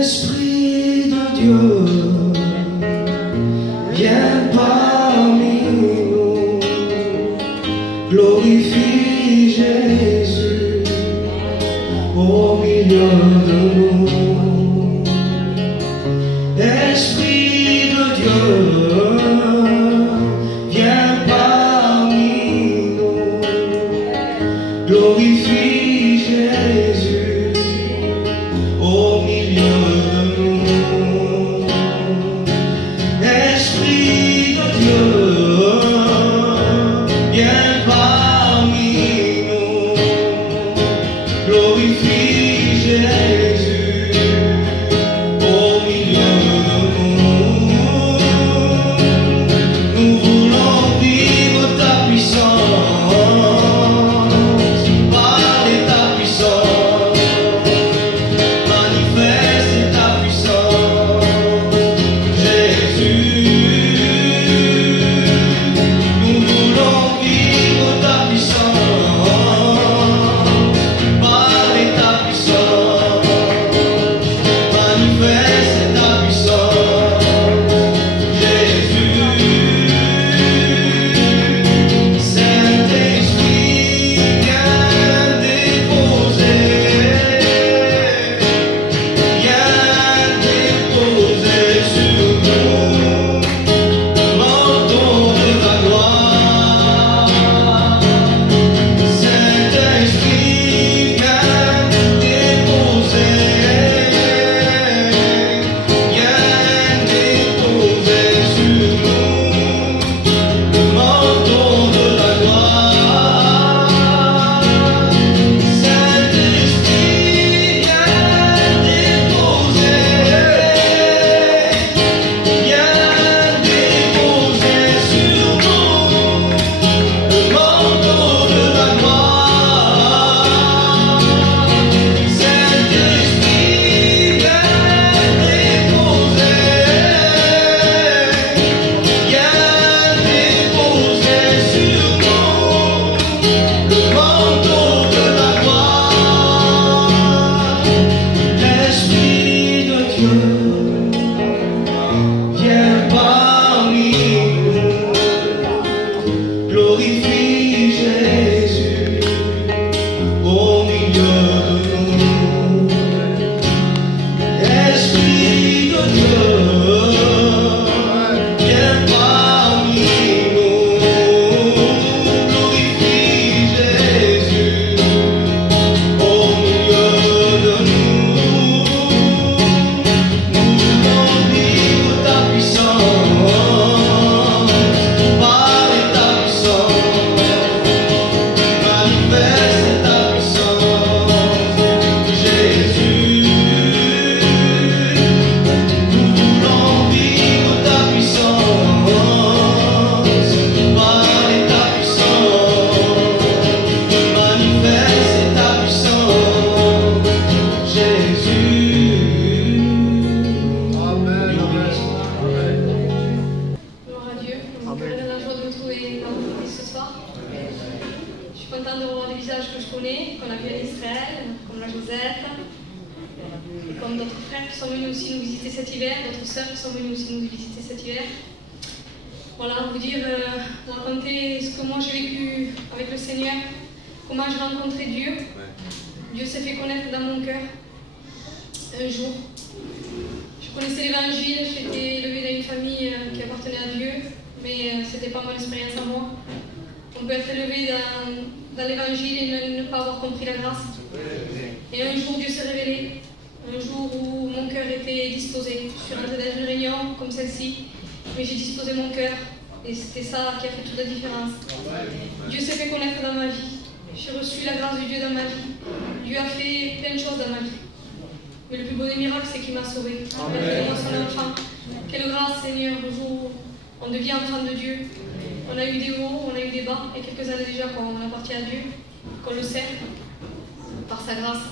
Esprit de Dieu, viens parmi nous, glorifie Jésus au milieu de nous. Esprit de Dieu, viens parmi nous, glorifie Jésus au milieu de nous. Esprit de Dieu, viens parmi nous, glorifie Jésus au milieu de nous. Nous voulons vivre ta puissance, parler ta puissance, manifeste ta puissance, Jésus. Nous voulons vivre ta puissance, parler ta puissance, manifeste ta puissance, Jésus. Saint-Esprit, viens déposer sur nous le manteau de la gloire. Saint-Esprit, viens déposer sur nous le manteau de la gloire. Saint-Esprit, viens déposer sur nous le manteau de la gloire. Saint-Esprit, viens déposer sur nous le manteau de la gloire. L'Esprit de Dieu, viens parmi nous, glorifie Jésus au milieu de nous. Esprit de Dieu, viens parmi nous, glorifie Jésus au milieu de nous. Nous voulons vivre ta puissance, parler ta puissance, manifeste ta puissance, Jésus. Nous voulons vivre ta puissance, parler ta puissance, manifeste ta puissance, Jésus. Amen. Gloire à Dieu. Nous avons la joie de vous retrouver dans l'église ce soir. Je suis contente de revoir des visages que je connais, qu'on a vu à Israël, comme la Josette, et comme d'autres frères qui sont venus aussi nous visiter cet hiver, d'autres sœurs qui sont venues aussi nous visiter cet hiver. Voilà, vous dire, vous raconter ce que moi j'ai vécu avec le Seigneur, comment j'ai rencontré Dieu. Dieu s'est fait connaître dans mon cœur un jour. Je connaissais l'évangile, j'étais élevée dans une famille qui appartenait à Dieu, mais ce n'était pas mon expérience à moi. On peut être élevé dans l'évangile et ne pas avoir compris la grâce. Et un jour, Dieu s'est révélé. Un jour où mon cœur était disposé. Je suis rentrée dans une réunion comme celle-ci, mais j'ai disposé mon cœur. Et c'était ça qui a fait toute la différence. Dieu s'est fait connaître dans ma vie. J'ai reçu la grâce de Dieu dans ma vie. Dieu a fait plein de choses dans ma vie. Mais le plus beau des miracles, c'est qu'il m'a sauvé. Moi, son enfant. Quelle grâce, Seigneur, le jour où on devient enfant de Dieu. On a eu des hauts, on a eu des bas, et quelques années déjà quand on appartient à Dieu, qu'on le sait, par sa grâce.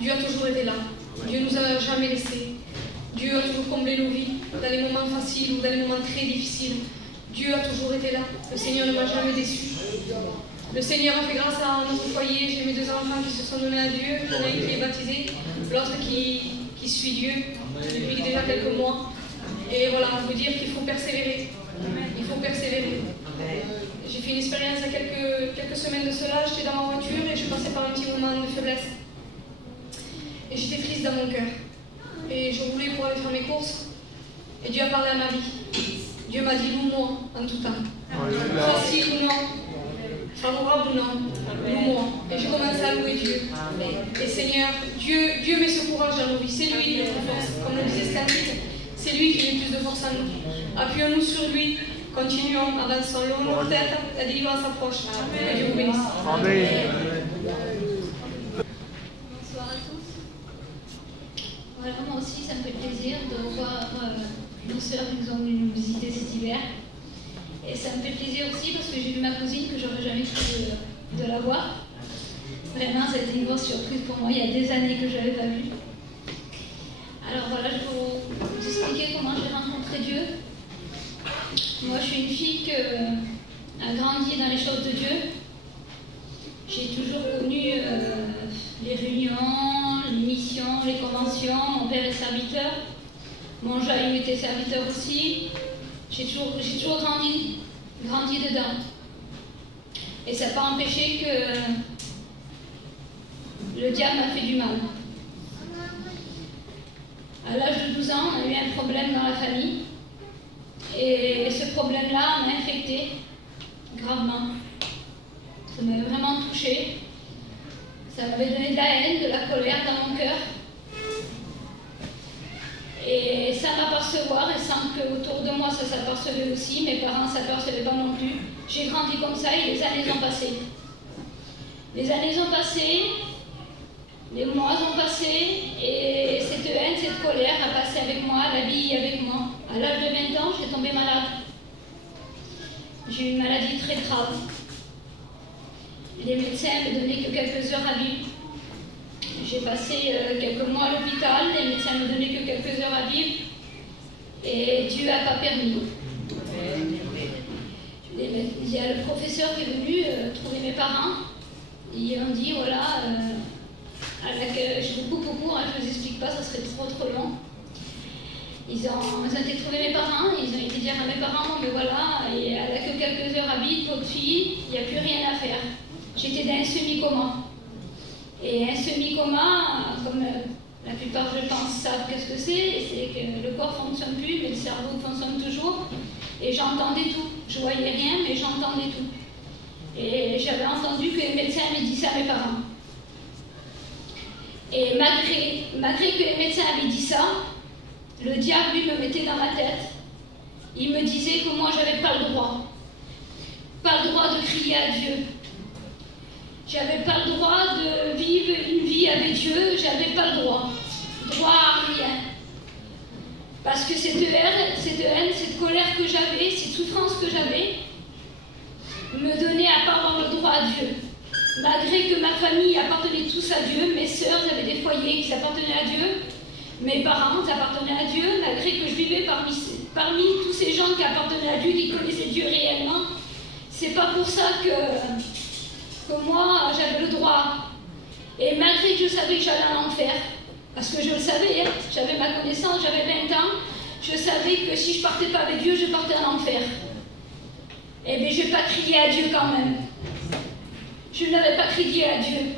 Dieu a toujours été là. Dieu ne nous a jamais laissés. Dieu a toujours comblé nos vies, dans les moments faciles ou dans les moments très difficiles. Dieu a toujours été là. Le Seigneur ne m'a jamais déçu. Le Seigneur a fait grâce à notre foyer. J'ai mes 2 enfants qui se sont donnés à Dieu. Il y en a un qui est baptisé, l'autre qui suit Dieu depuis déjà quelques mois. Et voilà, on peut dire qu'il faut persévérer. Il faut persévérer. J'ai fait une expérience il y a quelques semaines de cela. J'étais dans ma voiture et je passais par un petit moment de faiblesse. Et j'étais triste dans mon cœur. Et je roulais pour aller faire mes courses. Et Dieu a parlé à ma vie. Dieu m'a dit loue-moi en tout temps. Facile ou non, favorable ou non, loue-moi. Et j'ai commencé à louer Dieu. Et Seigneur, Dieu met ce courage dans nos vies. C'est lui qui met notre force. Comme le disait Scandide, c'est lui qui met plus de force en nous. Appuyons-nous sur lui. Continuons, avançons. Levons nos têtes, la délivrance approche. Que Dieu vous bénisse. Amen. Bonsoir à tous. Voilà, moi aussi, ça me fait plaisir de revoir nos sœurs qui nous ont venues nous visiter cet hiver. Et ça me fait plaisir aussi parce que j'ai vu ma cousine que j'aurais jamais cru de la voir. Vraiment, ça a été une grosse surprise pour moi. Il y a des années que je ne l'avais pas vue. Alors voilà, je vais vous expliquer comment j'ai rencontré Dieu. Moi, je suis une fille qui a grandi dans les choses de Dieu. J'ai toujours connu les réunions, les missions, les conventions. Mon père est serviteur. Mon jaillou était serviteur aussi. J'ai toujours grandi dedans. Et ça n'a pas empêché que le diable m'a fait du mal. À l'âge de 12 ans, on a eu un problème dans la famille. Et ce problème-là m'a infectée gravement. Ça m'avait vraiment touchée. Ça m'avait donné de la haine, de la colère dans mon cœur. Et sans m'apercevoir, et sans que autour de moi ça s'apercevait aussi, mes parents ne s'apercevaient pas non plus. J'ai grandi comme ça et les années ont passé. Les années ont passé, les mois ont passé, et cette haine, cette colère a passé avec moi, la vie avec moi. À l'âge de 20 ans, j'ai tombé malade. J'ai eu une maladie très grave. Les médecins me donnaient que quelques heures à vivre. J'ai passé quelques mois à l'hôpital, les médecins me donnaient que quelques heures à vivre. Et Dieu n'a pas permis. Il y a le professeur qui est venu trouver mes parents. Ils ont dit, voilà, j'ai beaucoup cours, je ne vous explique pas, ça serait trop long. Ils ont été trouver mes parents, ils ont été dire à mes parents, bon, mais voilà, elle n'a que quelques heures à vivre, votre fille, il n'y a plus rien à faire. J'étais dans un semi-coma. Et un semi-coma, comme la plupart, je pense, savent qu'est-ce que c'est que le corps ne fonctionne plus, mais le cerveau fonctionne toujours. Et j'entendais tout. Je voyais rien, mais j'entendais tout. Et j'avais entendu que les médecins avaient dit ça à mes parents. Et malgré que les médecins avaient dit ça, le diable, lui, me mettait dans ma tête. Il me disait que moi, j'avais pas le droit. Pas le droit de crier à Dieu. J'avais pas le droit de vivre une vie avec Dieu, j'avais pas le droit. Droit à rien. Parce que cette haine, cette colère que j'avais, cette souffrance que j'avais, me donnait à pas avoir le droit à Dieu. Malgré que ma famille appartenait tous à Dieu, mes sœurs avaient des foyers qui appartenaient à Dieu, mes parents appartenaient à Dieu, malgré que je vivais parmi tous ces gens qui appartenaient à Dieu, qui connaissaient Dieu réellement, c'est pas pour ça que moi j'avais le droit. Et malgré que je savais que j'allais en enfer, parce que je le savais, hein, j'avais ma connaissance, j'avais 20 ans, je savais que si je partais pas avec Dieu, je partais en enfer. Eh bien, je n'ai pas crié à Dieu quand même. Je n'avais pas crié à Dieu.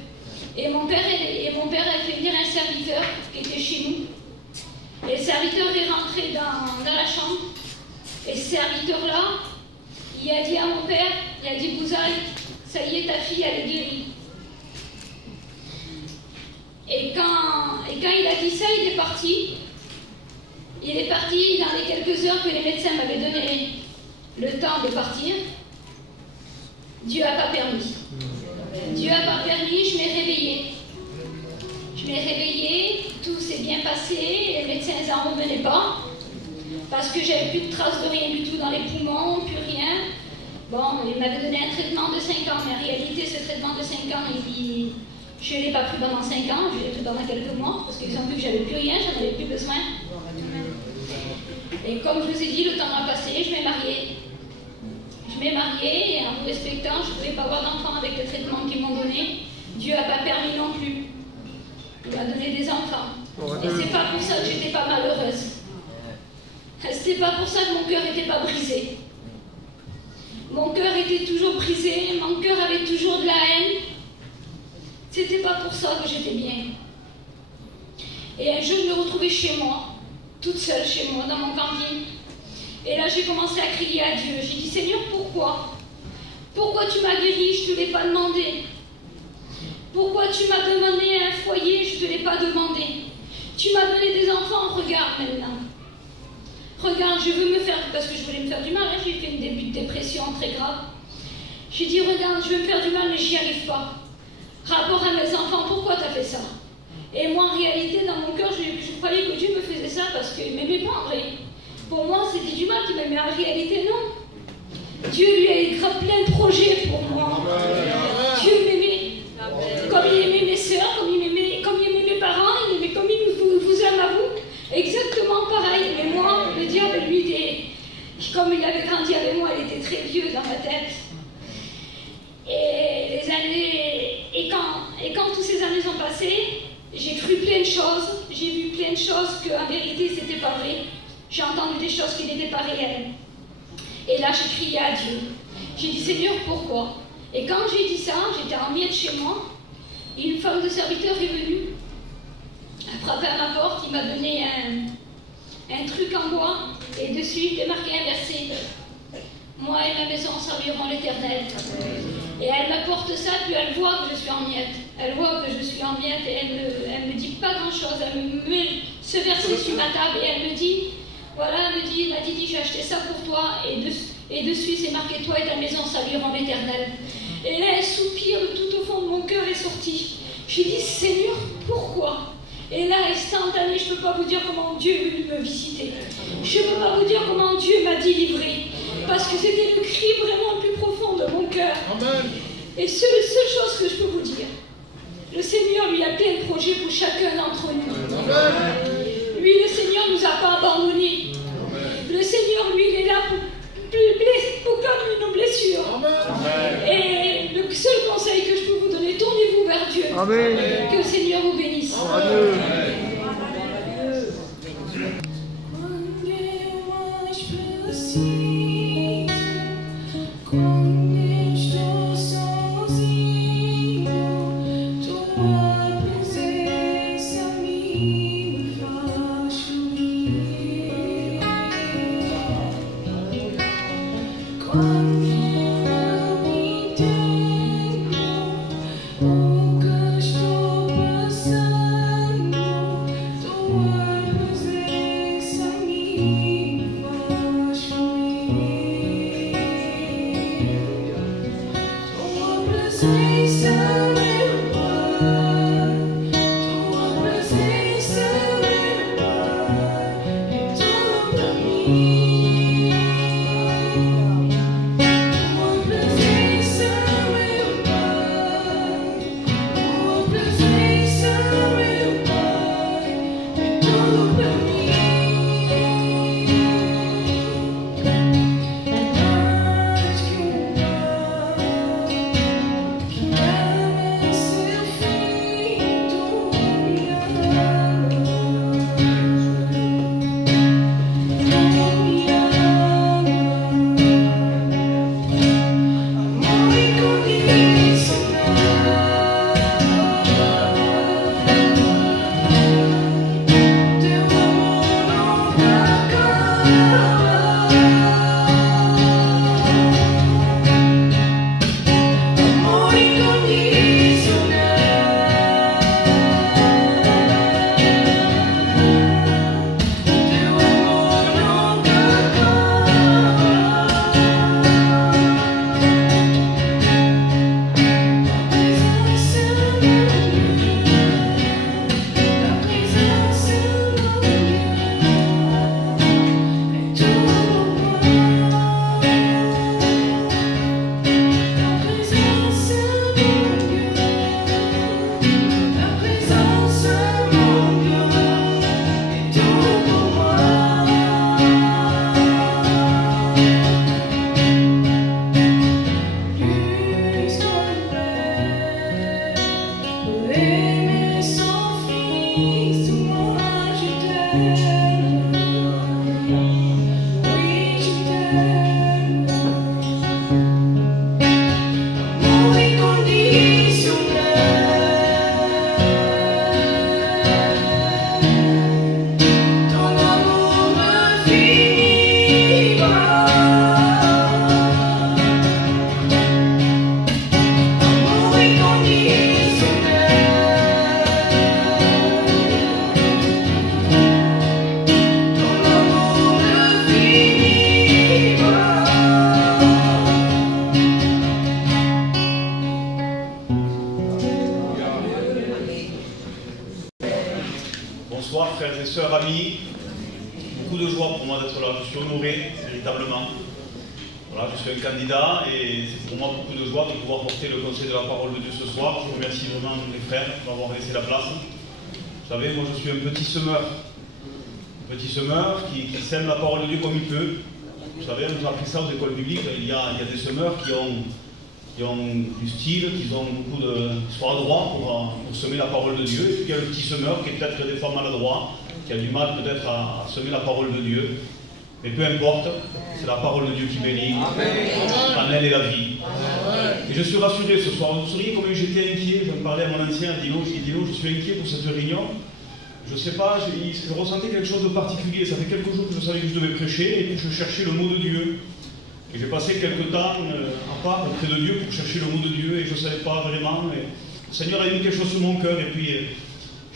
Et mon père a fait venir un serviteur qui était chez nous. Et le serviteur est rentré dans la chambre. Et ce serviteur-là, il a dit à mon père, il a dit, Bouzaï, ça y est, ta fille, elle est guérie. Et quand il a dit ça, il est parti. Il est parti dans les quelques heures que les médecins m'avaient donné le temps de partir. Dieu n'a pas permis. Dieu n'a pas permis, je m'ai réveillée. Je m'ai réveillée, tout s'est bien passé, les médecins n'en revenaient pas. Parce que j'avais plus de traces de rien du tout dans les poumons, plus rien. Bon, il m'avait donné un traitement de 5 ans, mais en réalité, ce traitement de 5 ans, je ne l'ai pas pris pendant 5 ans, je l'ai pris pendant quelques mois, parce qu'ils ont vu que j'avais plus rien, j'en avais plus besoin. Et comme je vous ai dit, le temps a passé, je m'ai mariée. Je m'ai mariée et en me respectant, je ne pouvais pas avoir d'enfants avec les traitements qu'ils m'ont donnés. Dieu n'a pas permis non plus. Il m'a donné des enfants. Et c'est pas pour ça que j'étais pas malheureuse. C'était pas pour ça que mon cœur n'était pas brisé. Mon cœur était toujours brisé, mon cœur avait toujours de la haine. C'était pas pour ça que j'étais bien. Et un jour, je me retrouvais chez moi, toute seule chez moi, dans mon camping. Et là, j'ai commencé à crier à Dieu. J'ai dit, Seigneur, pourquoi? Pourquoi tu m'as guéri? Je ne te l'ai pas demandé. Pourquoi tu m'as demandé un foyer? Je ne te l'ai pas demandé. Tu m'as donné des enfants, regarde maintenant. Regarde, je veux me faire, parce que je voulais me faire du mal, hein, j'ai fait une début de dépression très grave. J'ai dit, regarde, je veux me faire du mal, mais j'y arrive pas. Rapport à mes enfants, pourquoi tu as fait ça? Et moi, en réalité, dans mon cœur, je croyais que Dieu me faisait ça parce qu'il ne m'aimait pas en vrai. Pour moi, c'était du mal qu'il m'aimait, mais en réalité, non. Dieu lui a plein de projets pour moi. Dieu m'aimait comme il aimait mes sœurs, comme il aimait mes parents, comme il vous aime à vous. Exactement pareil. Mais moi, le diable, lui, comme il avait grandi avec moi, il était très vieux dans ma tête. Et les années, et quand toutes ces années sont passées, j'ai cru plein de choses, j'ai vu plein de choses qu'en vérité, c'était pas vrai. J'ai entendu des choses qui n'étaient pas réelles. Et là, j'ai crié à Dieu. J'ai dit, Seigneur, pourquoi? Et quand j'ai dit ça, j'étais en miettes chez moi, et une femme de serviteur est venue, a frappé à ma porte, il m'a donné un truc en bois, et dessus, il était marqué un verset. Moi et ma maison serviront l'Éternel. Et elle m'apporte ça, puis elle voit que je suis en miettes. Elle voit que je suis en miettes, et elle me dit pas grand-chose. Elle me met ce verset sur ma table, et elle me dit, voilà, elle m'a dit, j'ai acheté ça pour toi, et dessus c'est marqué, toi et ta maison serviront l'Éternel. Et là, un soupir tout au fond de mon cœur est sorti. J'ai dit, Seigneur, pourquoi? Et là, instantané, je ne peux pas vous dire comment Dieu est venu me visiter. Je ne peux pas vous dire comment Dieu m'a délivré. Parce que c'était le cri vraiment le plus profond de mon cœur. Amen. Et c'est la seule chose que je peux vous dire. Le Seigneur, lui, a plein de projets pour chacun d'entre nous. Amen. Lui, le Seigneur ne nous a pas abandonnés. Le Seigneur, lui, il est là pour calmer nos blessures. Amen. Et le seul conseil que je peux vous donner, tournez-vous vers Dieu. Amen. Que le Seigneur vous bénisse. Amen. suis honoré, véritablement. Voilà, je suis un candidat et c'est pour moi beaucoup de joie de pouvoir porter le conseil de la parole de Dieu ce soir. Je remercie vraiment les frères de m'avoir laissé la place. Vous savez, moi je suis un petit semeur. Un petit semeur qui sème la parole de Dieu comme il peut. Vous savez, on nous a appris ça aux écoles bibliques. Il y a des semeurs qui ont du style, qui sont adroits pour semer la parole de Dieu. Et puis il y a le petit semeur qui est peut-être des fois maladroit, qui a du mal peut-être à semer la parole de Dieu. Mais peu importe, c'est la parole de Dieu qui bénit. En elle est la vie. Et je suis rassuré ce soir. Vous sauriez combien j'étais inquiet. Je me parlais à mon ancien, à Dino, je suis inquiet pour cette réunion. Je ne sais pas, je ressentais quelque chose de particulier. Ça fait quelques jours que je savais que je devais prêcher et puis je cherchais le mot de Dieu. Et j'ai passé quelques temps à part auprès de Dieu pour chercher le mot de Dieu et je ne savais pas vraiment. Et le Seigneur a mis quelque chose sur mon cœur et puis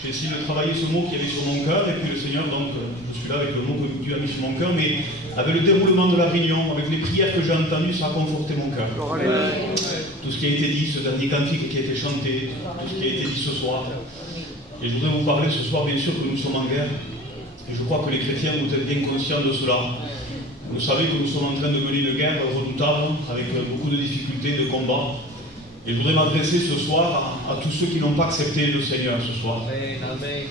j'ai essayé de travailler ce mot qui avait sur mon cœur et puis le Seigneur, donc je suis là avec le mot que Dieu a mis sur mon cœur, mais avec le déroulement de la réunion, avec les prières que j'ai entendues, ça a conforté mon cœur. Tout ce qui a été dit, ce dernier cantique qui a été chanté, tout ce qui a été dit ce soir. Et je voudrais vous parler ce soir, bien sûr, que nous sommes en guerre. Et je crois que les chrétiens, vous êtes bien conscients de cela. Vous savez que nous sommes en train de mener une guerre redoutable, avec beaucoup de difficultés, de combats. Et je voudrais m'adresser ce soir à tous ceux qui n'ont pas accepté le Seigneur ce soir. Amen.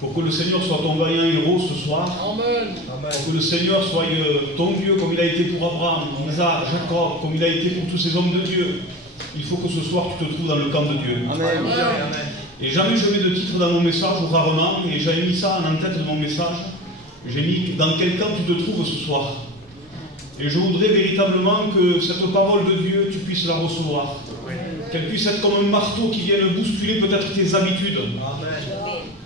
Pour que le Seigneur soit ton vaillant héros ce soir. Amen. Pour que le Seigneur soit ton Dieu comme il a été pour Abraham, Isaac, Jacob, comme il a été pour tous ces hommes de Dieu. Il faut que ce soir tu te trouves dans le camp de Dieu. Amen. Et jamais je mets de titre dans mon message, ou rarement, et j'ai mis ça en tête de mon message. J'ai mis dans quel camp tu te trouves ce soir. Et je voudrais véritablement que cette parole de Dieu, tu puisses la recevoir. Qu'elle puisse être comme un marteau qui vienne bousculer peut-être tes habitudes.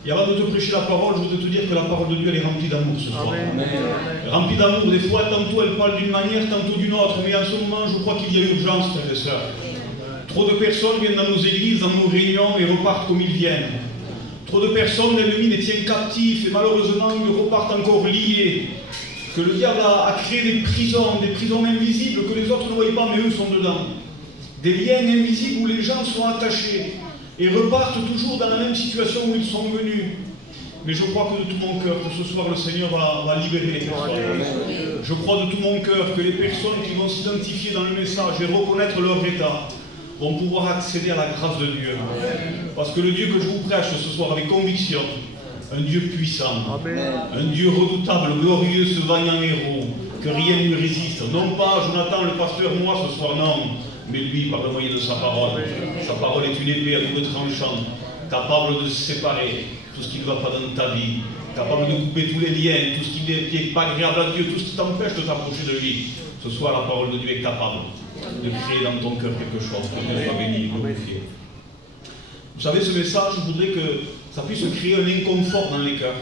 Et avant de te prêcher la parole, je voudrais te dire que la parole de Dieu elle est remplie d'amour ce soir. Remplie d'amour, des fois, tantôt elle parle d'une manière, tantôt d'une autre. Mais en ce moment, je crois qu'il y a urgence, frères et sœurs. Trop de personnes viennent dans nos églises, dans nos réunions et repartent comme ils viennent. Trop de personnes, l'ennemi les tient captifs et malheureusement, ils repartent encore liés. Que le diable a créé des prisons invisibles que les autres ne voient pas, mais eux sont dedans. Des liens invisibles où les gens sont attachés et repartent toujours dans la même situation où ils sont venus. Mais je crois que de tout mon cœur, que ce soir le Seigneur va libérer les personnes. Je crois de tout mon cœur que les personnes qui vont s'identifier dans le message et reconnaître leur état vont pouvoir accéder à la grâce de Dieu. Parce que le Dieu que je vous prêche ce soir avec conviction, un Dieu puissant, un Dieu redoutable, glorieux, ce vaillant héros, que rien ne lui résiste. Non pas Jonathan le pasteur, moi ce soir, non, mais lui par le moyen de sa parole. Sa parole est une épée à double tranchant, capable de séparer tout ce qui ne va pas dans ta vie, capable de couper tous les liens, tout ce qui n'est pas agréable à Dieu, tout ce qui t'empêche de t'approcher de lui. Ce soir, la parole de Dieu est capable de créer dans ton cœur quelque chose, que Dieu soit béni, glorifié. Vous savez, ce message, je voudrais que ça puisse créer un inconfort dans les cœurs.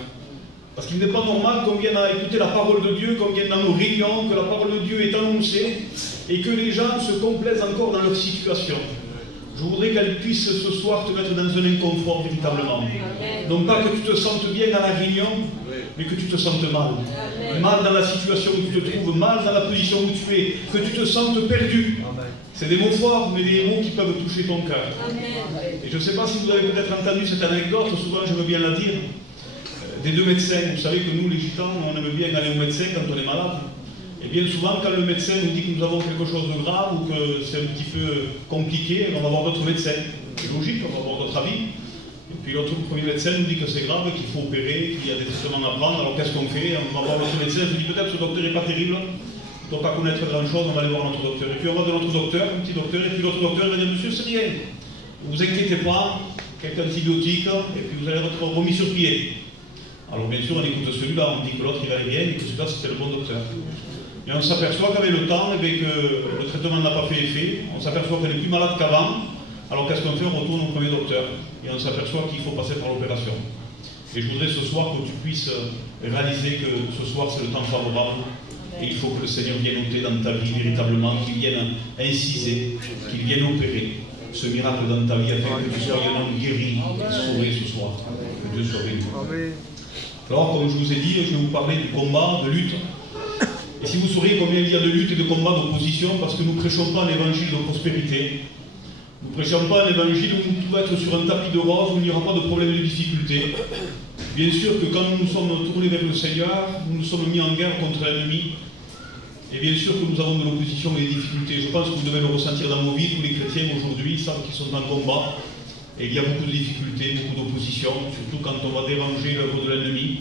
Parce qu'il n'est pas normal qu'on vienne à écouter la parole de Dieu, qu'on vienne dans nos réunions, que la parole de Dieu est annoncée, et que les gens se complaisent encore dans leur situation. Je voudrais qu'elle puisse ce soir te mettre dans un inconfort véritablement. Non pas que tu te sentes bien dans la réunion, mais que tu te sentes mal. Mal dans la situation où tu te trouves, mal dans la position où tu es, que tu te sentes perdu. C'est des mots forts, mais des mots qui peuvent toucher ton cœur. Et je ne sais pas si vous avez peut-être entendu cette anecdote, souvent je veux bien la dire, des deux médecins. Vous savez que nous, les gitans, on aime bien aller au médecin quand on est malade. Et bien souvent, quand le médecin nous dit que nous avons quelque chose de grave ou que c'est un petit peu compliqué, on va voir d'autres médecins. C'est logique, on va voir d'autres avis. Et puis l'autre premier médecin nous dit que c'est grave, qu'il faut opérer, qu'il y a des traitements à prendre. Alors qu'est-ce qu'on fait? On va voir l'autre médecin, je dis peut-être ce docteur n'est pas terrible, il ne doit pas connaître grand-chose, on va aller voir notre docteur. Et puis on va de notre docteur, un petit docteur, et puis l'autre docteur va dire monsieur, c'est rien. Ne vous inquiétez pas, quelques antibiotiques, et puis vous allez être remis sur pied. Alors bien sûr, on écoute celui-là, on dit que l'autre il allait bien et que celui-là c'était le bon docteur. Et on s'aperçoit qu'avec le temps, que le traitement n'a pas fait effet, on s'aperçoit qu'elle est plus malade qu'avant, alors qu'est-ce qu'on fait? On retourne au premier docteur. Et on s'aperçoit qu'il faut passer par l'opération. Et je voudrais ce soir que tu puisses réaliser que ce soir c'est le temps favorable, et il faut que le Seigneur vienne ôter dans ta vie véritablement, qu'il vienne inciser, qu'il vienne opérer ce miracle dans ta vie afin que tu sois un homme guéri et sauvé ce soir. Que Dieu soit béni. Alors, comme je vous ai dit, je vais vous parler du combat, de lutte. Et si vous sauriez combien il y a de luttes et de combats d'opposition, parce que nous ne prêchons pas un évangile de prospérité, nous ne prêchons pas un évangile où nous pouvons être sur un tapis de rose, où il n'y aura pas de problème de difficulté. Bien sûr que quand nous nous sommes tournés vers le Seigneur, nous nous sommes mis en guerre contre l'ennemi. Et bien sûr que nous avons de l'opposition et des difficultés. Je pense que vous devez le ressentir dans vos vies. Tous les chrétiens aujourd'hui savent qu'ils sont en combat. Et il y a beaucoup de difficultés, beaucoup d'opposition, surtout quand on va déranger l'œuvre de l'ennemi.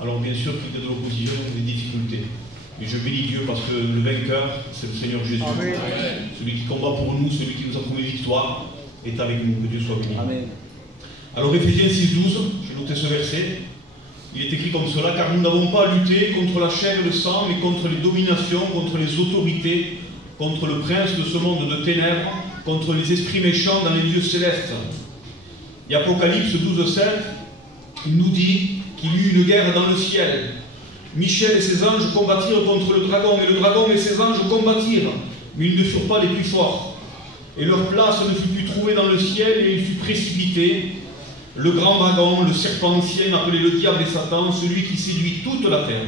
Alors bien sûr qu'il y a de l'opposition et des difficultés. Mais je bénis Dieu parce que le vainqueur, c'est le Seigneur Jésus. Amen. Celui qui combat pour nous, celui qui nous a promis victoire, est avec nous. Que Dieu soit béni. Amen. Alors Éphésiens 6,12, j'ai noté ce verset. Il est écrit comme cela, car nous n'avons pas à lutter contre la chair et le sang, mais contre les dominations, contre les autorités, contre le prince de ce monde de ténèbres, contre les esprits méchants dans les lieux célestes. Et Apocalypse 12,7, il nous dit qu'il y eut une guerre dans le ciel. Michel et ses anges combattirent contre le dragon, et le dragon et ses anges combattirent, mais ils ne furent pas les plus forts. Et leur place ne fut plus trouvée dans le ciel, et il fut précipité. Le grand dragon, le serpent ancien, appelé le diable et Satan, celui qui séduit toute la terre.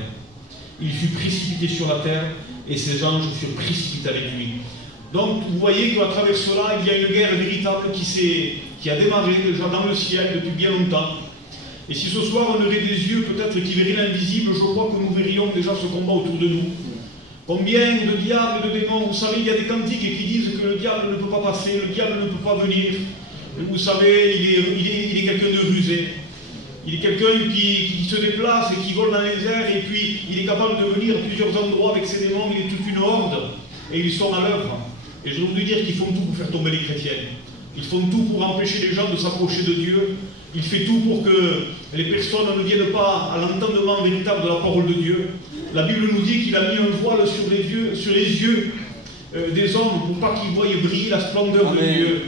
Il fut précipité sur la terre, et ses anges furent précipités avec lui. Donc, vous voyez qu'à travers cela, il y a une guerre véritable qui a démarré déjà dans le ciel depuis bien longtemps. Et si ce soir on aurait des yeux peut-être qui verraient l'invisible, je crois que nous verrions déjà ce combat autour de nous. Combien de diables et de démons, vous savez, il y a des cantiques qui disent que le diable ne peut pas passer, le diable ne peut pas venir. Vous savez, il est quelqu'un de rusé. Il est quelqu'un qui se déplace et qui vole dans les airs, et puis il est capable de venir à plusieurs endroits avec ses démons, il est toute une horde, et ils sont à l'œuvre. Et je voudrais dire qu'ils font tout pour faire tomber les chrétiens. Ils font tout pour empêcher les gens de s'approcher de Dieu. Il fait tout pour que les personnes ne viennent pas à l'entendement véritable de la parole de Dieu. La Bible nous dit qu'il a mis un voile sur les yeux des hommes pour pas qu'ils voient briller la splendeur de Dieu.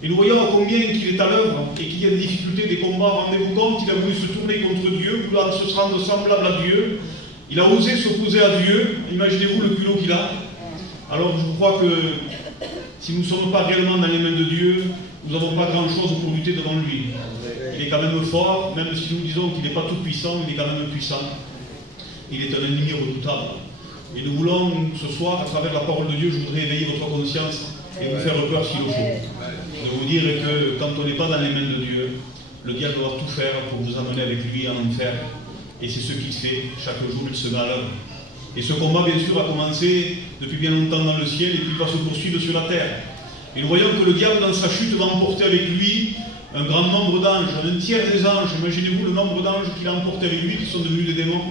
Et nous voyons combien qu'il est à l'œuvre et qu'il y a des difficultés, des combats. Rendez-vous compte, il a voulu se tourner contre Dieu, vouloir se rendre semblable à Dieu. Il a osé s'opposer à Dieu. Imaginez-vous le culot qu'il a. Alors je crois que si nous ne sommes pas réellement dans les mains de Dieu, nous n'avons pas grand-chose pour lutter devant lui. Il est quand même fort, même si nous disons qu'il n'est pas tout puissant, il est quand même puissant. Il est un ennemi redoutable. Et nous voulons ce soir, à travers la parole de Dieu, je voudrais éveiller votre conscience et vous faire peur s'il le faut. De vous dire que quand on n'est pas dans les mains de Dieu, le diable doit tout faire pour vous amener avec lui en enfer. Et c'est ce qu'il fait. Chaque jour, il se met à l'œuvre. Et ce combat, bien sûr, a commencé depuis bien longtemps dans le ciel et puis il va se poursuivre sur la terre. Et nous voyons que le diable, dans sa chute, va emporter avec lui un grand nombre d'anges, un tiers des anges. Imaginez-vous le nombre d'anges qu'il a emporté avec lui, qui sont devenus des démons.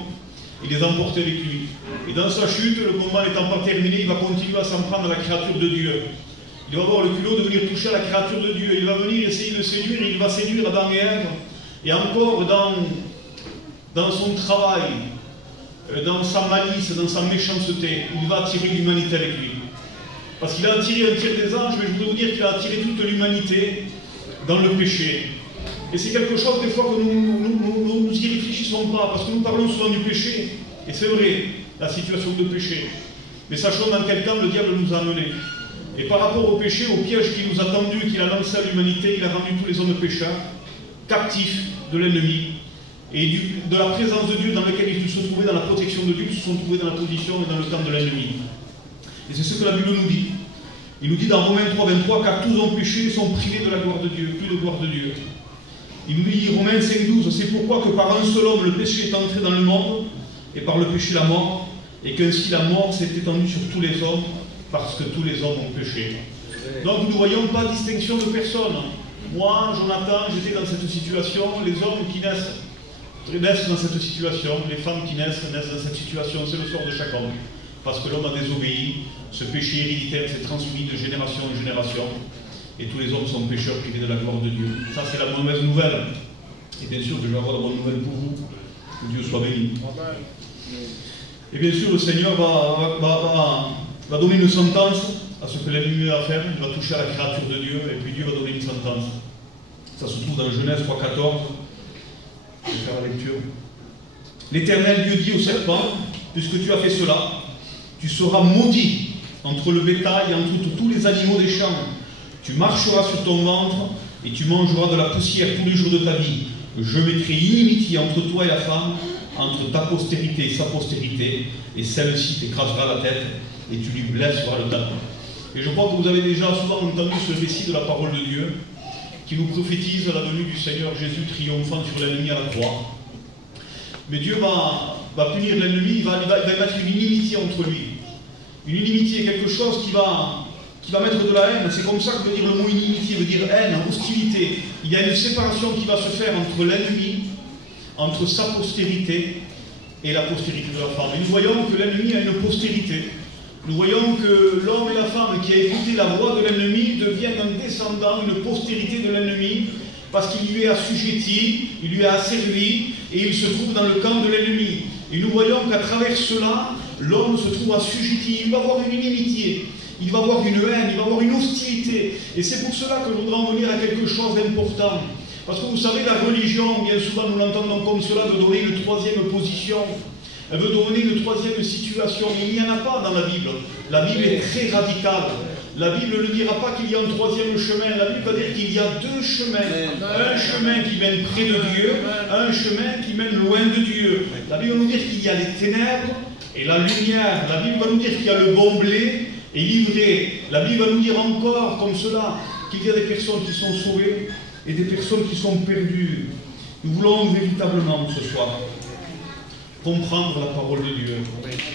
Il les a emportés avec lui. Et dans sa chute, le combat n'étant pas terminé, il va continuer à s'en prendre à la créature de Dieu. Il va avoir le culot de venir toucher à la créature de Dieu. Il va venir essayer de séduire, et il va séduire Adam et Ève. Et encore dans son travail, dans sa malice, dans sa méchanceté, il va attirer l'humanité avec lui. Parce qu'il a attiré un tiers des anges, mais je voudrais vous dire qu'il a attiré toute l'humanité dans le péché. Et c'est quelque chose des fois que nous n'y réfléchissons pas, parce que nous parlons souvent du péché. Et c'est vrai, la situation de péché. Mais sachons dans quel temps le diable nous a menés. Et par rapport au péché, au piège qui nous a tendu, qu'il a lancé à l'humanité, il a rendu tous les hommes pécheurs, captifs de l'ennemi. Et de la présence de Dieu dans laquelle ils se trouvaient, dans la protection de Dieu, ils se sont trouvés dans la position et dans le camp de l'ennemi. Et c'est ce que la Bible nous dit. Il nous dit dans Romains 3, 23, car tous ont péché et sont privés de la gloire de Dieu, plus de gloire de Dieu. Il nous dit, Romains 5, 12, c'est pourquoi que par un seul homme le péché est entré dans le monde, et par le péché la mort, et qu'ainsi la mort s'est étendue sur tous les hommes, parce que tous les hommes ont péché. Donc nous ne voyons pas distinction de personne. Moi, Jonathan, j'étais dans cette situation, les hommes qui naissent dans cette situation, les femmes qui naissent dans cette situation, c'est le sort de chaque homme. Parce que l'homme a désobéi, ce péché héréditaire s'est transmis de génération en génération, et tous les hommes sont pécheurs privés de la gloire de Dieu. Ça, c'est la mauvaise nouvelle. Et bien sûr, je vais avoir la bonne nouvelle pour vous. Que Dieu soit béni. Et bien sûr, le Seigneur va donner une sentence à ce que l'ennemi va faire. Il va toucher à la créature de Dieu, et puis Dieu va donner une sentence. Ça se trouve dans Genèse 3,14. Je vais faire la lecture. L'Éternel Dieu dit au serpent, puisque tu as fait cela, tu seras maudit entre le bétail et entre tous les animaux des champs. Tu marcheras sur ton ventre et tu mangeras de la poussière tous les jours de ta vie. Je mettrai inimitié entre toi et la femme, entre ta postérité et sa postérité, et celle-ci t'écrasera la tête et tu lui blesseras le talon. Et je crois que vous avez déjà souvent entendu ce récit de la parole de Dieu qui nous prophétise la venue du Seigneur Jésus triomphant sur l'ennemi à la croix. Mais Dieu va punir l'ennemi, il va mettre une inimitié entre lui. Une inimitié est quelque chose qui va mettre de la haine. C'est comme ça que veut dire le mot inimitié, veut dire haine, hostilité. Il y a une séparation qui va se faire entre l'ennemi, entre sa postérité et la postérité de la femme. Et nous voyons que l'ennemi a une postérité. Nous voyons que l'homme et la femme qui a écouté la voix de l'ennemi deviennent un descendant, une postérité de l'ennemi, parce qu'il lui est assujetti, il lui est asservi, et il se trouve dans le camp de l'ennemi. Et nous voyons qu'à travers cela, l'homme se trouve assujetti, il va avoir une inimitié, il va avoir une haine, il va avoir une hostilité. Et c'est pour cela que je voudrais en venir à quelque chose d'important. Parce que vous savez, la religion, bien souvent nous l'entendons comme cela, veut donner une troisième position. Elle veut donner une troisième situation, mais il n'y en a pas dans la Bible. La Bible est très radicale. La Bible ne dira pas qu'il y a un troisième chemin. La Bible va dire qu'il y a deux chemins. Un chemin qui mène près de Dieu, un chemin qui mène loin de Dieu. La Bible va nous dire qu'il y a les ténèbres et la lumière. La Bible va nous dire qu'il y a le bon blé et l'ivraie. La Bible va nous dire encore comme cela qu'il y a des personnes qui sont sauvées et des personnes qui sont perdues. Nous voulons véritablement ce soir comprendre la parole de Dieu,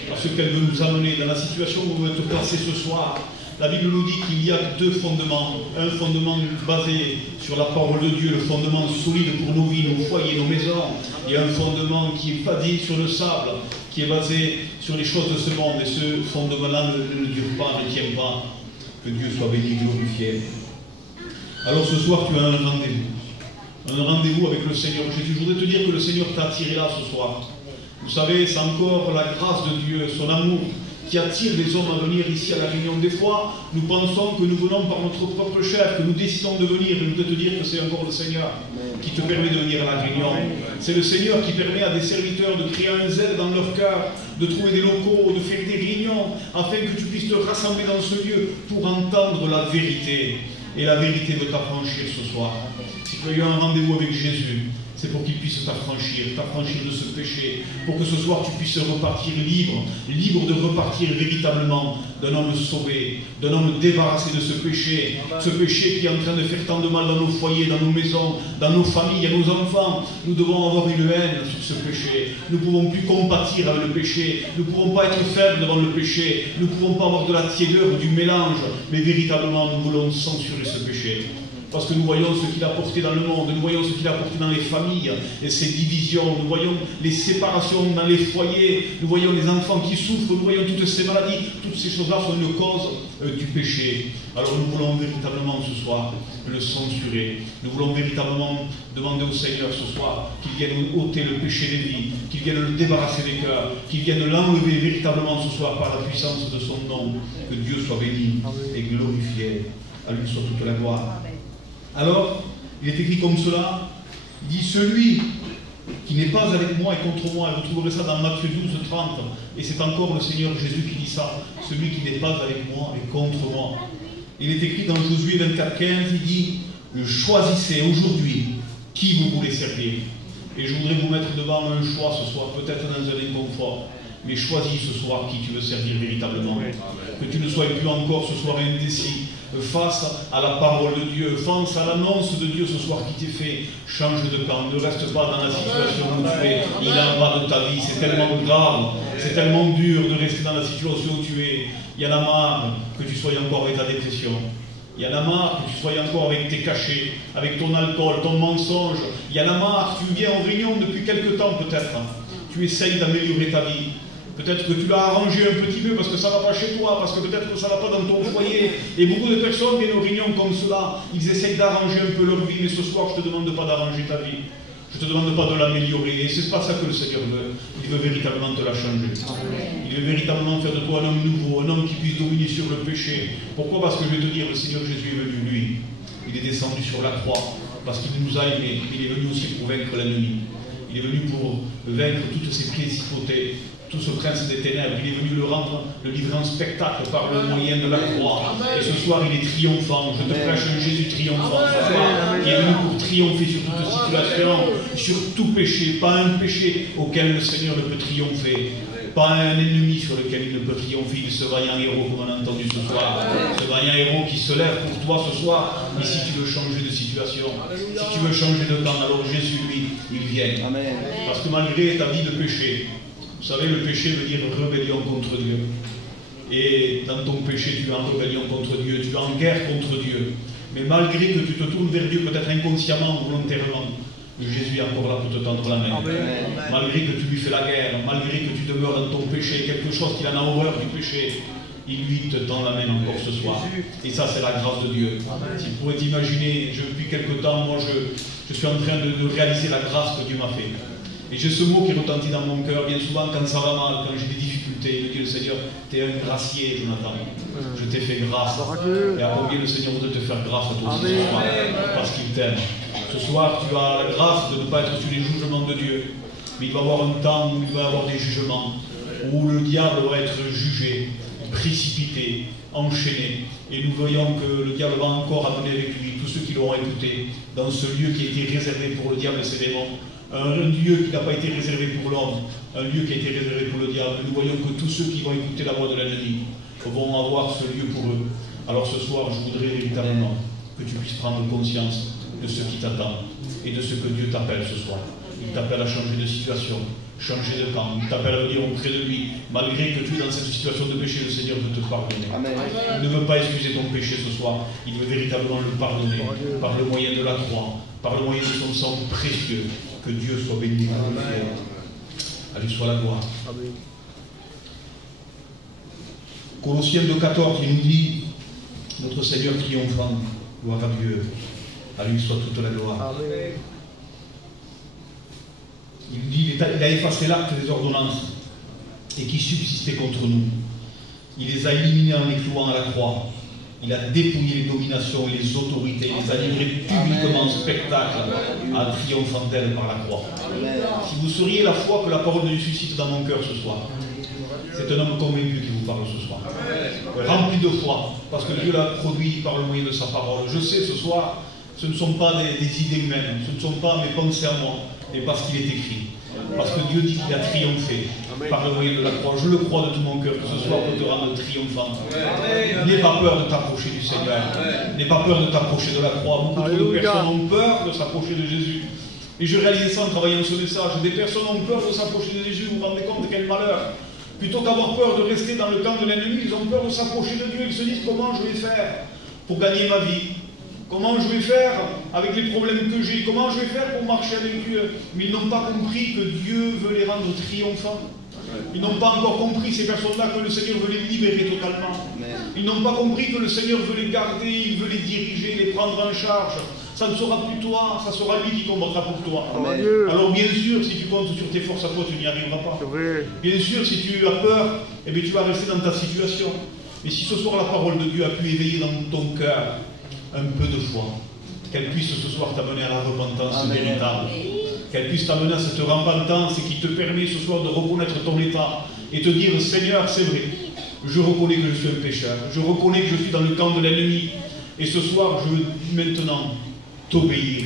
parce qu'elle veut nous amener dans la situation où vous êtes placés ce soir. La Bible nous dit qu'il y a deux fondements. Un fondement basé sur la parole de Dieu, le fondement solide pour nos vies, nos foyers, nos maisons. Et un fondement qui est basé sur le sable, qui est basé sur les choses de ce monde. Et ce fondement-là ne dure pas, ne tient pas. Que Dieu soit béni, glorifié. Alors ce soir, tu as un rendez-vous. Un rendez-vous avec le Seigneur Jésus. Je voudrais te dire que le Seigneur t'a attiré là ce soir. Vous savez, c'est encore la grâce de Dieu, son amour, qui attire les hommes à venir ici à la réunion. Des fois, nous pensons que nous venons par notre propre chair, que nous décidons de venir. Je voudrais te dire que c'est encore le Seigneur qui te permet de venir à la réunion. C'est le Seigneur qui permet à des serviteurs de créer un zèle dans leur cœur, de trouver des locaux, de faire des réunions, afin que tu puisses te rassembler dans ce lieu pour entendre la vérité. Et la vérité veut t'affranchir ce soir. Si tu as eu un rendez-vous avec Jésus, c'est pour qu'il puisse t'affranchir de ce péché, pour que ce soir tu puisses repartir libre de repartir véritablement d'un homme sauvé, d'un homme débarrassé de ce péché qui est en train de faire tant de mal dans nos foyers, dans nos maisons, dans nos familles, à nos enfants. Nous devons avoir une haine sur ce péché. Nous ne pouvons plus compatir avec le péché, nous ne pouvons pas être faibles devant le péché, nous ne pouvons pas avoir de la tiédeur, du mélange, mais véritablement nous voulons censurer ce péché. Parce que nous voyons ce qu'il a porté dans le monde, nous voyons ce qu'il a porté dans les familles, et ces divisions, nous voyons les séparations dans les foyers, nous voyons les enfants qui souffrent, nous voyons toutes ces maladies, toutes ces choses-là sont une cause du péché. Alors nous voulons véritablement ce soir le censurer. Nous voulons véritablement demander au Seigneur ce soir qu'il vienne ôter le péché des vies, qu'il vienne le débarrasser des cœurs, qu'il vienne l'enlever véritablement ce soir par la puissance de son nom. Que Dieu soit béni et glorifié. À lui soit toute la gloire. Alors, il est écrit comme cela, il dit « Celui qui n'est pas avec moi est contre moi ». Et vous trouverez ça dans Matthieu 12, 30. Et c'est encore le Seigneur Jésus qui dit ça. « Celui qui n'est pas avec moi est contre moi ». Il est écrit dans Josué 24, 15, il dit « Choisissez aujourd'hui qui vous voulez servir ». Et je voudrais vous mettre devant un choix ce soir, peut-être dans un inconfort. Mais choisis ce soir qui tu veux servir véritablement. Que tu ne sois plus encore ce soir indécis face à la parole de Dieu, face à l'annonce de Dieu ce soir qui t'est fait. Change de camp, ne reste pas dans la situation où tu es. Il en va de ta vie, c'est tellement grave, c'est tellement dur de rester dans la situation où tu es. Il y en a marre que tu sois encore avec ta dépression. Il y en a marre que tu sois encore avec tes cachets, avec ton alcool, ton mensonge. Il y en a marre, tu viens en réunion depuis quelque temps peut-être. Tu essayes d'améliorer ta vie. Peut-être que tu l'as arrangé un petit peu parce que ça ne va pas chez toi, parce que peut-être que ça ne va pas dans ton foyer. Et beaucoup de personnes viennent aux réunions comme cela, ils essayent d'arranger un peu leur vie, mais ce soir je ne te demande pas d'arranger ta vie. Je ne te demande pas de l'améliorer. Et ce n'est pas ça que le Seigneur veut. Il veut véritablement te la changer. Il veut véritablement faire de toi un homme nouveau, un homme qui puisse dominer sur le péché. Pourquoi? Parce que je vais te dire, le Seigneur Jésus est venu, lui. Il est descendu sur la croix, parce qu'il nous a aimés. Il est venu aussi pour vaincre l'ennemi. Il est venu pour vaincre toutes ces principautés, tout ce prince des ténèbres. Il est venu le livrer en spectacle par le moyen de la croix. Et ce soir, il est triomphant. Je te prêche un Jésus triomphant. Il est venu pour triompher sur toute situation, sur tout péché. Pas un péché auquel le Seigneur ne peut triompher. Pas un ennemi sur lequel il ne peut triompher, ce vaillant héros comme on a entendu ce soir. Ce vaillant héros qui se lève pour toi ce soir. Mais si tu veux changer de situation, si tu veux changer de temps, alors Jésus, lui, il vient. Amen. Parce que malgré ta vie de péché, vous savez, le péché veut dire rébellion contre Dieu. Et dans ton péché, tu es en rébellion contre Dieu, tu es en guerre contre Dieu. Mais malgré que tu te tournes vers Dieu, peut-être inconsciemment ou volontairement, Jésus est encore là pour te tendre la main. Amen. Malgré que tu lui fais la guerre, malgré que tu demeures dans ton péché, quelque chose qu'il en a horreur du péché, il lui te tend la main encore ce soir. Et ça, c'est la grâce de Dieu. Si vous pouvez imaginer, depuis quelque temps, moi, je suis en train de réaliser la grâce que Dieu m'a fait. Et j'ai ce mot qui retentit dans mon cœur, bien souvent, quand ça va mal, quand j'ai des difficultés, il me dit le Seigneur, tu es un gracier, Jonathan. Je t'ai fait grâce. Et à combien le Seigneur voudrait te faire grâce à toi aussi ce soir, parce qu'il t'aime. Ce soir, tu as la grâce de ne pas être sous les jugements de Dieu. Mais il va y avoir un temps où il va y avoir des jugements, où le diable va être jugé, précipité, enchaîné. Et nous voyons que le diable va encore amener avec lui tous ceux qui l'auront écouté dans ce lieu qui a été réservé pour le diable et ses démons. Un lieu qui n'a pas été réservé pour l'homme, un lieu qui a été réservé pour le diable. Nous voyons que tous ceux qui vont écouter la voix de l'ennemi vont avoir ce lieu pour eux. Alors ce soir, je voudrais véritablement que tu puisses prendre conscience de ce qui t'attend et de ce que Dieu t'appelle ce soir. Il t'appelle à changer de situation, changer de camp. Il t'appelle à venir auprès de lui. Malgré que tu es dans cette situation de péché, le Seigneur veut te pardonner. Amen. Il ne veut pas excuser ton péché ce soir. Il veut véritablement le pardonner par le moyen de la croix, par le moyen de son sang précieux. Que Dieu soit béni. À lui soit la gloire. Amen. Colossiens 2,14, il nous dit, notre Seigneur triomphant, gloire à Dieu, à lui soit toute la gloire. Amen. Il dit, il a effacé l'acte des ordonnances et qui subsistait contre nous. Il les a éliminés en les clouant à la croix. Il a dépouillé les dominations et les autorités. Il les a livrés publiquement en spectacle en triomphant d'elles par la croix. Amen. Si vous sauriez la foi que la parole de Dieu suscite dans mon cœur ce soir, c'est un homme convaincu qui vous parle ce soir. Rempli de foi, parce que Dieu l'a produit par le moyen de sa parole. Je sais ce soir, ce ne sont pas des idées humaines, ce ne sont pas mes pensées à moi, mais parce qu'il est écrit. Parce que Dieu dit qu'il a triomphé par le moyen de la croix. Je le crois de tout mon cœur que ce soir peut te rendre triomphant. N'aie pas peur de t'approcher du Seigneur. N'aie pas peur de t'approcher de la croix. Beaucoup de personnes ont peur de s'approcher de Jésus. Et je réalisais ça en travaillant ce message. Des personnes ont peur de s'approcher de Jésus. Vous vous rendez compte de quel malheur. Plutôt qu'avoir peur de rester dans le camp de l'ennemi, ils ont peur de s'approcher de Dieu. Ils se disent comment je vais faire pour gagner ma vie. Comment je vais faire avec les problèmes que j'ai? Comment je vais faire pour marcher avec Dieu? Mais ils n'ont pas compris que Dieu veut les rendre triomphants. Ils n'ont pas encore compris, ces personnes-là, que le Seigneur veut les libérer totalement. Ils n'ont pas compris que le Seigneur veut les garder, il veut les diriger, les prendre en charge. Ça ne sera plus toi, ça sera lui qui combattra pour toi. Amen. Alors bien sûr, si tu comptes sur tes forces à toi, tu n'y arriveras pas. Bien sûr, si tu as peur, eh bien, tu vas rester dans ta situation. Mais si ce soir la parole de Dieu a pu éveiller dans ton cœur un peu de foi, qu'elle puisse ce soir t'amener à la repentance véritable, qu'elle puisse t'amener à cette repentance qui te permet ce soir de reconnaître ton état et te dire, Seigneur, c'est vrai, je reconnais que je suis un pécheur, je reconnais que je suis dans le camp de l'ennemi, et ce soir je veux maintenant t'obéir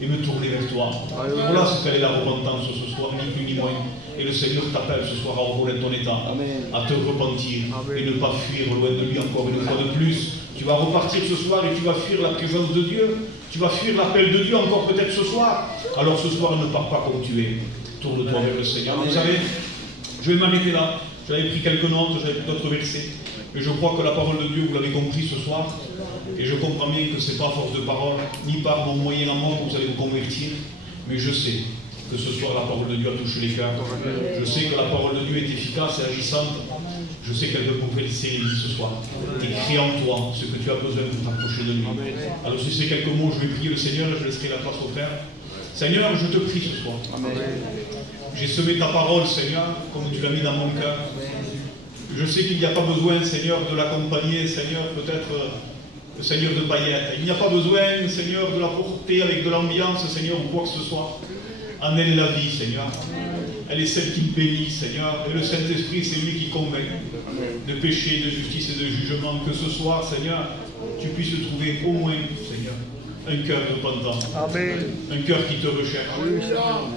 et me tourner vers toi. Voilà ce qu'elle est la repentance ce soir, ni plus ni moins. Et le Seigneur t'appelle ce soir à reconnaître ton état, à te repentir et ne pas fuir loin de lui encore une fois de plus. Tu vas repartir ce soir et tu vas fuir la présence de Dieu. Tu vas fuir l'appel de Dieu encore peut-être ce soir. Alors ce soir, ne pars pas comme tu es. Tourne-toi vers le Seigneur. Vous savez, je vais m'arrêter là. J'avais pris quelques notes, j'avais pris d'autres versets. Mais je crois que la parole de Dieu, vous l'avez compris ce soir. Et je comprends bien que ce n'est pas à force de parole, ni par mon moyen à moi que vous allez vous convertir. Mais je sais que ce soir, la parole de Dieu a touché les cœurs. Je sais que la parole de Dieu est efficace et agissante. Je sais qu'elle veut prophétiser les vies ce soir. Et crée en toi ce que tu as besoin pour t'approcher de lui. Alors si c'est quelques mots, je vais prier le Seigneur et je laisserai la place au frère. Seigneur, je te prie ce soir. J'ai semé ta parole, Seigneur, comme tu l'as mis dans mon cœur. Je sais qu'il n'y a pas besoin, Seigneur, de l'accompagner, Seigneur, peut-être, Seigneur, de paillettes. Il n'y a pas besoin, Seigneur, de la porter avec de l'ambiance, Seigneur, ou quoi que ce soit. En elle est la vie, Seigneur. Elle est celle qui me bénit, Seigneur. Et le Saint-Esprit, c'est lui qui convainc de péché, de justice et de jugement. Que ce soir, Seigneur, tu puisses trouver au moins, Seigneur, un cœur repentant. Amen. Un cœur qui te recherche.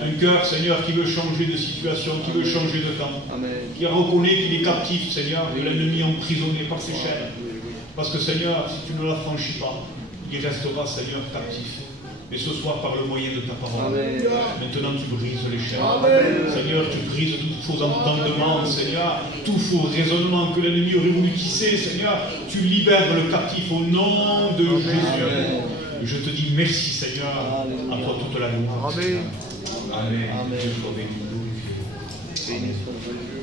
Un cœur, Seigneur, qui veut changer de situation, qui veut changer de camp. Qui reconnaît qu'il est captif, Seigneur, que l'ennemi emprisonné par ses chaînes. Parce que, Seigneur, si tu ne la franchis pas, il restera, Seigneur, captif. Et ce soir, par le moyen de ta parole, maintenant tu brises les chaînes. Seigneur, tu brises tous faux entendements, Seigneur, tout faux raisonnement que l'ennemi aurait voulu tisser, Seigneur. Tu libères le captif au nom de Jésus. Je te dis merci, Seigneur. À toi toute la gloire. Amen. Amen. Amen. Dieu soit béni. Béni soit Jésus.